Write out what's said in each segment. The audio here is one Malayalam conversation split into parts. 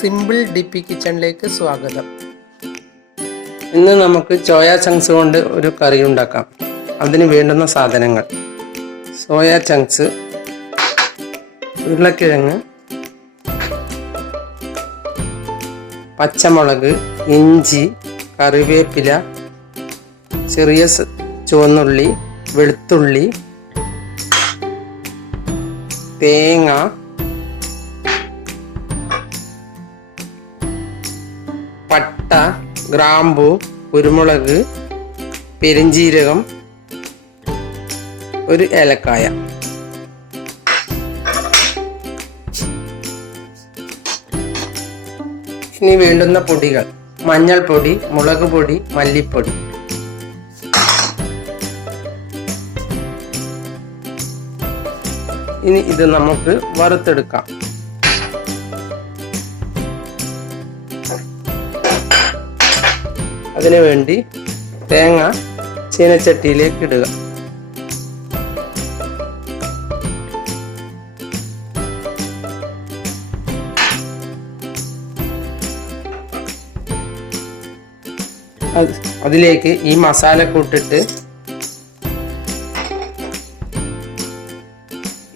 സിമ്പിൾ ഡിപ്പി കിച്ചണിലേക്ക് സ്വാഗതം. ഇന്ന് നമുക്ക് സോയ ചങ്ക്സ് കൊണ്ട് ഒരു കറി ഉണ്ടാക്കാം. അതിന് വേണ്ടുന്ന സാധനങ്ങൾ: സോയ ചങ്ക്സ്, ഉരുളക്കിഴങ്ങ്, പച്ചമുളക്, ഇഞ്ചി, കറിവേപ്പില, ചെറിയ ചുവന്നുള്ളി, വെളുത്തുള്ളി, തേങ്ങ, പട്ട, ഗ്രാമ്പു, കുരുമുളക്, പെരിഞ്ജീരകം, ഒരു ഏലക്കായ. ഇനി വേണ്ടുന്ന പൊടികൾ: മഞ്ഞൾപ്പൊടി, മുളക് പൊടി, മല്ലിപ്പൊടി. ഇനി ഇത് നമുക്ക് വറുത്തെടുക്കാം. അതിനുവേണ്ടി തേങ്ങ ചീനച്ചട്ടിയിലേക്ക് ഇടുക. അതിലേക്ക് ഈ മസാല കൂട്ടിട്ട്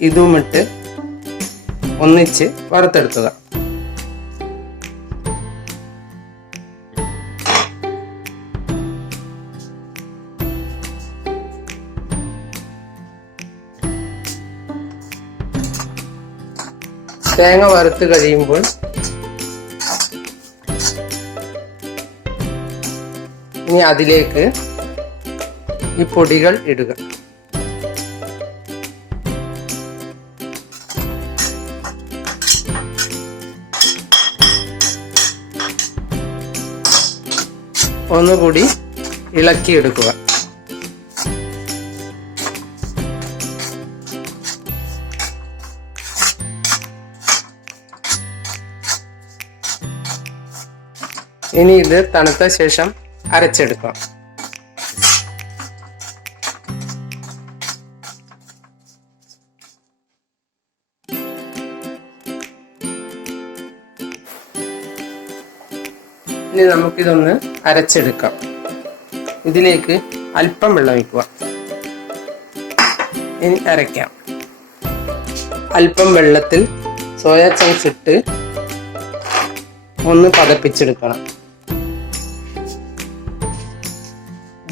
ഇതുമിട്ട് ഒന്നിച്ച് വറുത്തെടുക്കുക. തേങ്ങ വറുത്ത് കഴിയുമ്പോൾ ഇനി അതിലേക്ക് ഈ പൊടികൾ ഇടുക. ഒന്നുകൂടി ഇളക്കിയെടുക്കുക. ഇനി ഇത് തണുത്ത ശേഷം അരച്ചെടുക്കാം. ഇനി നമുക്കിതൊന്ന് അരച്ചെടുക്കാം. ഇതിലേക്ക് അല്പം വെള്ളം ഒഴിക്കുക. ഇനി അരയ്ക്കാം. അല്പം വെള്ളത്തിൽ സോയ ചങ്ക്സ് ഇട്ട് ഒന്ന് പതപ്പിച്ചെടുക്കണം.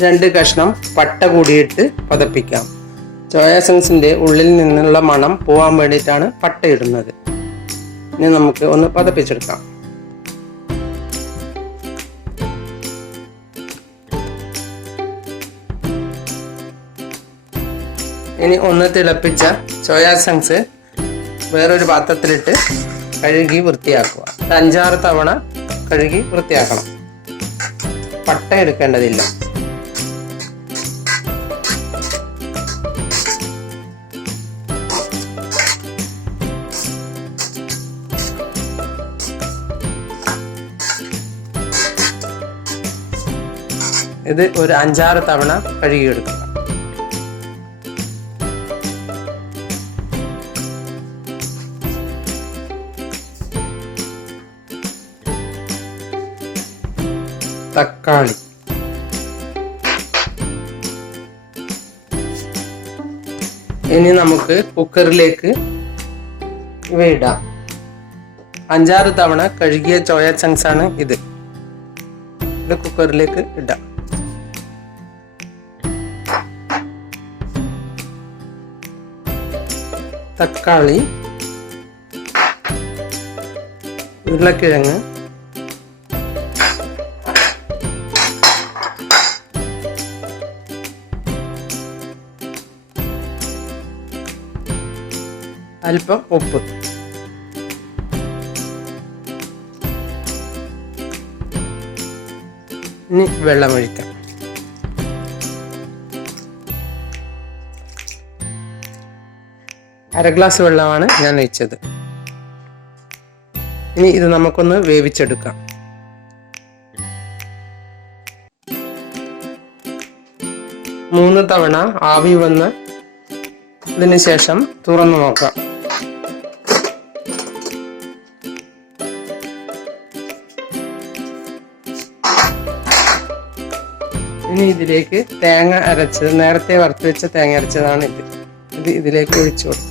2 കഷ്ണം പട്ട കൂടിയിട്ട് പതപ്പിക്കാം. സോയ ചങ്ക്സിന്റെ ഉള്ളിൽ നിന്നുള്ള മണം പോവാൻ വേണ്ടിയിട്ടാണ് പട്ട ഇടുന്നത്. ഇനി നമുക്ക് ഒന്ന് പതപ്പിച്ചെടുക്കാം. ഇനി ഒന്ന് തിളപ്പിച്ച സോയ ചങ്ക്സ് വേറൊരു പാത്രത്തിലിട്ട് കഴുകി വൃത്തിയാക്കുക. 5-6 തവണ കഴുകി വൃത്തിയാക്കണം. പട്ട എടുക്കേണ്ടതില്ല. ഇത് ഒരു 5-6 തവണ കഴുകിയെടുക്കുക. തക്കാളി, ഇനി നമുക്ക് കുക്കറിലേക്ക് ഇവ ഇടാം. 5-6 തവണ കഴുകിയ സോയ ചങ്ക്സ് ആണ് ഇത് കുക്കറിലേക്ക് ഇടാം. തക്കാളി, ഉരുളക്കിഴങ്ങ്, അല്പം ഉപ്പ്. ഇനി വെള്ളമൊഴിക്കാം. അര ഗ്ലാസ് വെള്ളമാണ് ഞാൻ ഒഴിച്ചത്. ഇനി ഇത് നമുക്കൊന്ന് വേവിച്ചെടുക്കാം. 3 തവണ ആവി വന്ന് ഇതിന് ശേഷം തുറന്നു നോക്കാം. ഇനി ഇതിലേക്ക് തേങ്ങ അരച്ചത്, നേരത്തെ വറുത്ത് വെച്ച തേങ്ങ അരച്ചതാണ് ഇത് ഇതിലേക്ക് ഒഴിച്ചു കൊടുക്കും.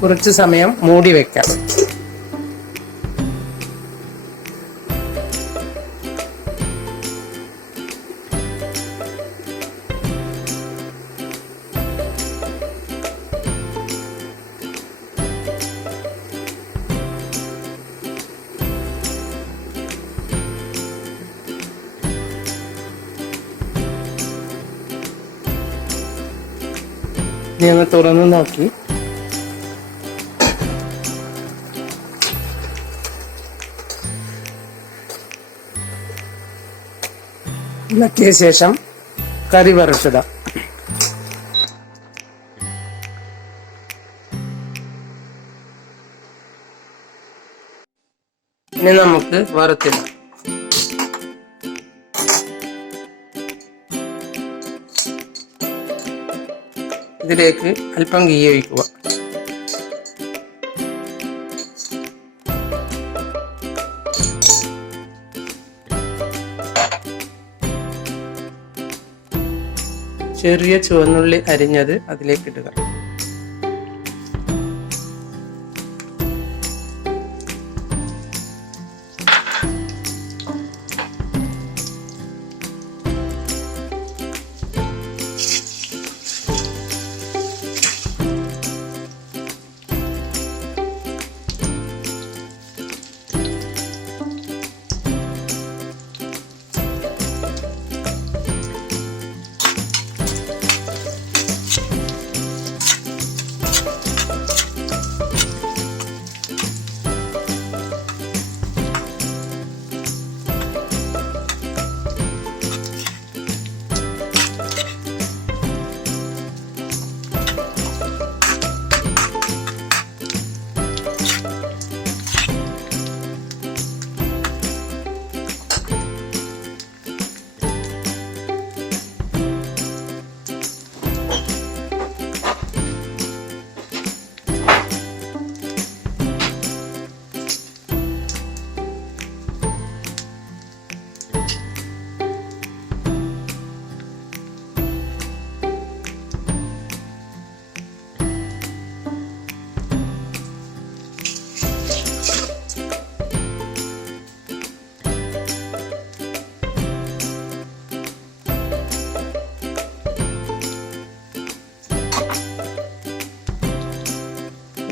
കുറച്ച് സമയം മൂടി വെക്കാം. ഞങ്ങൾ തുറന്നു നോക്കി. ഇളക്കിയ ശേഷം കറി വറുത്തിടാം. ഇനി നമുക്ക് വറുത്തിടാം. ഇതിലേക്ക് അല്പം ഗീ ഒഴിക്കുക. ചെറിയ ചുവന്നുള്ളി അരിഞ്ഞത് അതിലേക്ക് ഇടുക.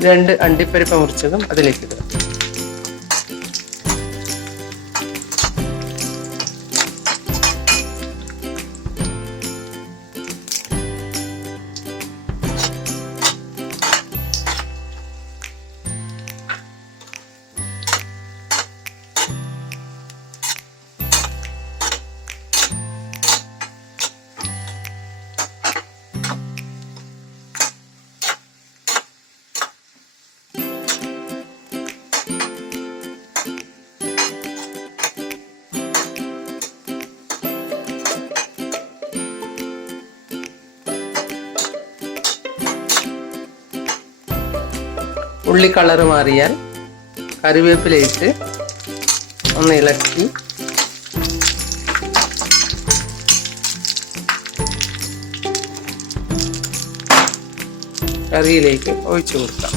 രണ്ട് അണ്ടിപ്പരിപ്പ് മുറിച്ചതും അതിലേക്ക് ഇടുക. ഉള്ളി കളർ മാറിയാൽ കറിവേപ്പില ഇട്ട് ഒന്ന് ഇളക്കി കറിയിലേക്ക് ഒഴിച്ചു കൊടുക്കാം.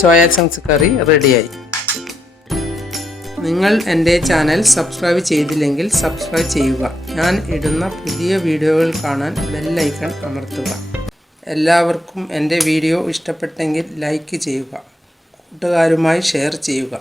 സോയാ ചങ്ക്സ് കറി റെഡിയായി. നിങ്ങൾ എൻ്റെ ചാനൽ സബ്സ്ക്രൈബ് ചെയ്തില്ലെങ്കിൽ സബ്സ്ക്രൈബ് ചെയ്യുക. ഞാൻ ഇടുന്ന പുതിയ വീഡിയോകൾ കാണാൻ ബെൽ ഐക്കൺ അമർത്തുക. എല്ലാവർക്കും എൻ്റെ വീഡിയോ ഇഷ്ടപ്പെട്ടെങ്കിൽ ലൈക്ക് ചെയ്യുക. കൂട്ടുകാരുമായി ഷെയർ ചെയ്യുക.